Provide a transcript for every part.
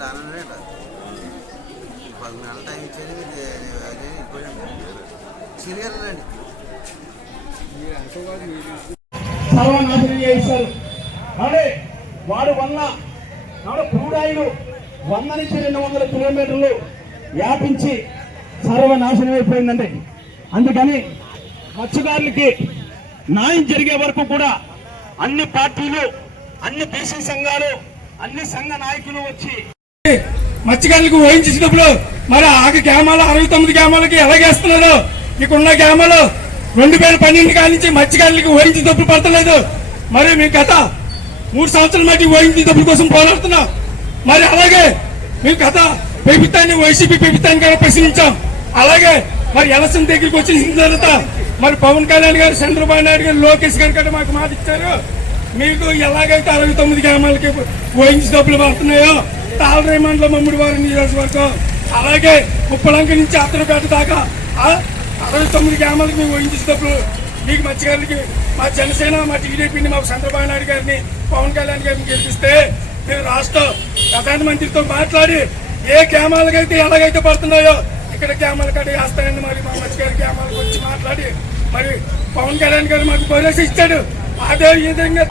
రాననే పది నెలల టైం ఇచ్చేది అదే ఇవ్వండి సీరియల్ సర్వనాశనం చేశారు కానీ వాడు వల్ల నాడు క్రూడాయిలు వంద నుంచి రెండు వందల కిలోమీటర్లు వ్యాపించి సర్వనాశనం అయిపోయిందండి. అందుకని మత్స్యకారులకి న్యాయం జరిగే వరకు కూడా అన్ని పార్టీలు అన్ని బీసీ సంఘాలు అన్ని సంఘ నాయకులు వచ్చి మత్స్యకారులకు ఊహించినప్పుడు మరి ఆకు గ్రామాలు అరవై తొమ్మిది గ్రామాలకి ఎలాగేస్తున్నారు ఇక్కడున్న గ్రామాలు రెండు వేల పన్నెండు కాడి నుంచి మత్స్యకారులకు ఊహించిన డబ్బులు పడతలేదు. మరి మీ గత మూడు సంవత్సరాల మట్టి ఊహించిన తప్పుల కోసం పోరాడుతున్నాం. మరి అలాగే మీ గత ప్రభుత్వాన్ని వైసీపీ ప్రభుత్వాన్ని కూడా ప్రశ్నించాం. అలాగే మరి ఎలక్షన్ దగ్గరికి వచ్చిన తర్వాత మరి పవన్ కళ్యాణ్ గారు చంద్రబాబు నాయుడు గారు లోకేష్ గారు కూడా మాకు మాట ఇచ్చారు మీకు ఎలాగైతే అరవై తొమ్మిది గ్రామాలకి వహించి డబ్బులు పడుతున్నాయో తాళరేమండలో మమ్మిడి వారి నియోజకవర్గం. అలాగే ఉప్పలంక నుంచి అత్తనపేట దాకా అరవై తొమ్మిది గ్రామాలకు మేము వహించేటప్పుడు మీకు మత్స్యకారులకి మా జనసేన మా టీడీపీని మా చంద్రబాబు నాయుడు గారిని పవన్ కళ్యాణ్ గారిని గెలిపిస్తే మేము రాష్ట్ర ప్రధానమంత్రితో మాట్లాడి ఏ గ్రామాలకైతే ఎలాగైతే పడుతున్నాయో ఇక్కడ గ్రామాల కట్ట వేస్తాయండి మరి మా మత్స్యకారి గ్రామాలకు వచ్చి మాట్లాడి మరి పవన్ కళ్యాణ్ గారు మాకు భరోసా ఇచ్చాడు. అదే విధంగా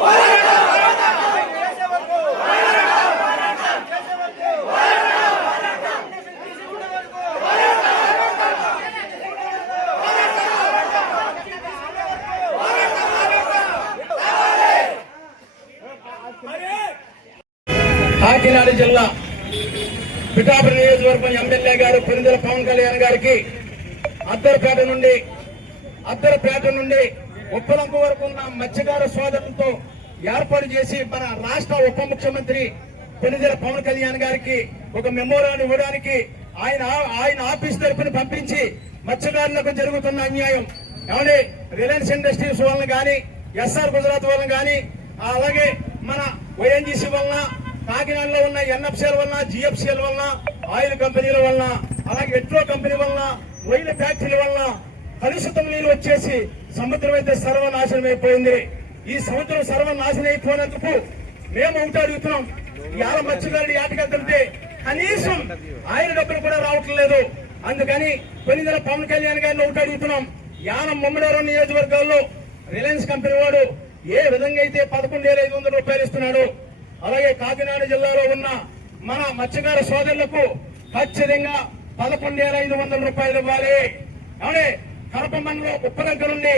కాకినాడ జిల్లా పిఠాపురం నియోజకవర్గం ఎమ్మెల్యే గారు పెరుదల పవన్ కళ్యాణ్ గారికి అద్దరపేట నుండి అద్దరపేట నుండి ఉప్పలంకు వరకు ఉన్న మత్స్యకార సోదరులతో ఏర్పాటు చేసి మన రాష్ట్ర ఉప ముఖ్యమంత్రి పెనుదల పవన్ కళ్యాణ్ గారికి ఒక మెమోరాన్ని ఇవ్వడానికి ఆయన ఆయన ఆఫీస్ తరఫున పంపించి మత్స్యకారులకు జరుగుతున్న అన్యాయం. ఏమంటే రిలయన్స్ ఇండస్ట్రీస్ వలన కానీ ఎస్ఆర్ గుజరాత్ వలన కానీ అలాగే మన వైఎన్జీసీ వలన కాకినాడలో ఉన్న ఎన్ఎఫ్సీల వలన జిఎఫ్సీల వలన ఆయిల్ కంపెనీల వలన అలాగే మెట్రో కంపెనీ వలన రొయ్యల ఫ్యాక్టరీల వలన కలుషితం నీరు వచ్చేసి సముద్రం అయితే సర్వనాశనం అయిపోయింది. ఈ సముద్రం సర్వనాశనం అయిపోయినందుకు మేము ఒకటి అడుగుతున్నాం. ఇవాళ మత్స్యకారుడు ఏటకెళ్తుంటే కనీసం ఆయన డబ్బులు కూడా రావటం లేదు. అందుకని కొన్నిదల పవన్ కళ్యాణ్ గారిని ఒకటి అడుగుతున్నాం. యానం మమ్మడారం నియోజకవర్గాల్లో రిలయన్స్ కంపెనీ వాడు ఏ విధంగా అయితే పదకొండు వేల ఐదు వందల రూపాయలు ఇస్తున్నాడు అలాగే కాకినాడ జిల్లాలో ఉన్న మన మత్స్యకార సోదరులకు ఖచ్చితంగా పదకొండు వేల ఐదు వందల రూపాయలు ఇవ్వాలి. అవునే కడప మండలం ఉప్పరంక నుండి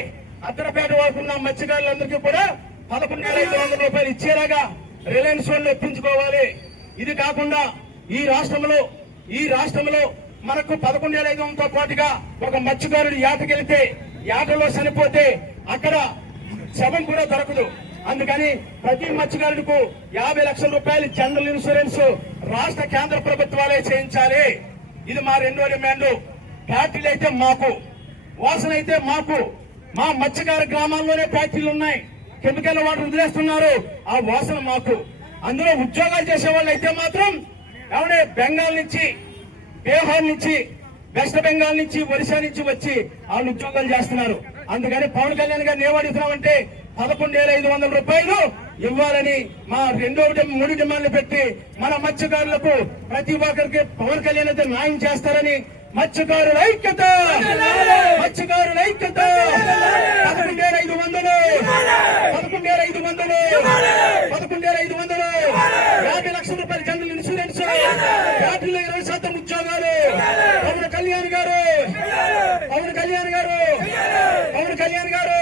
అద్దరపేట వరకు ఉన్న మత్స్యకారులందరికీ కూడా పదకొండు వేల ఐదు వందల రూపాయలు ఇచ్చేలాగా రిలయన్స్ వాళ్ళు ఒప్పించుకోవాలి. ఇది కాకుండా ఈ రాష్ట్రంలో ఈ రాష్ట్రంలో మనకు పదకొండు వేల ఐదు వందలతో పాటుగా ఒక మత్స్యకారుడు యాటకెళ్తే యాటలో చనిపోతే అక్కడ శవం కూడా దొరకదు. అందుకని ప్రతి మత్స్యకారుడికి యాభై లక్షల రూపాయలు జనరల్ ఇన్సూరెన్స్ రాష్ట్ర కేంద్ర ప్రభుత్వాలే చేయించాలి. ఇది మా రెండో డిమాండ్. ఫ్యాక్టరీలు అయితే మాకు వాసన అయితే మాకు. మా మత్స్యకార గ్రామాల్లోనే ఫ్యాక్టరీలు ఉన్నాయి. కెమికల్ వాటర్ వదిలేస్తున్నారు. ఆ వాసన మాకు. అందులో ఉద్యోగాలు చేసే వాళ్ళు అయితే మాత్రం ఏమంటే బెంగాల్ నుంచి బీహార్ నుంచి వెస్ట్ బెంగాల్ నుంచి ఒరిస్సా నుంచి వచ్చి వాళ్ళు ఉద్యోగాలు చేస్తున్నారు. అందుకని పవన్ కళ్యాణ్ గారిని ఏమడుగుతున్నామంటే పదకొండు వేల ఐదు వందల రూపాయలు ఇవ్వాలని మా రెండో మూడు డిమాండ్లు పెట్టి మన మత్స్యకారులకు ప్రతి ఒక్కరికి పవన్ కళ్యాణ్ అయితే న్యాయం చేస్తారని మత్స్యకారుల ఐక్యత! మత్స్యకారుల ఐక్యత! పదకొండు వేల ఐదు వందలు! పదకొండు వేల ఐదు వందలు! పదకొండు వేల ఐదు వందలు! యాభై లక్షల రూపాయల జనరల్ ఇన్సూరెన్స్! వాటిల్లో ఇరవై శాతం ఉద్యోగాలు! పవన్ కళ్యాణ్ గారు! పవన్ కళ్యాణ్ గారు! పవన్ కళ్యాణ్ గారు!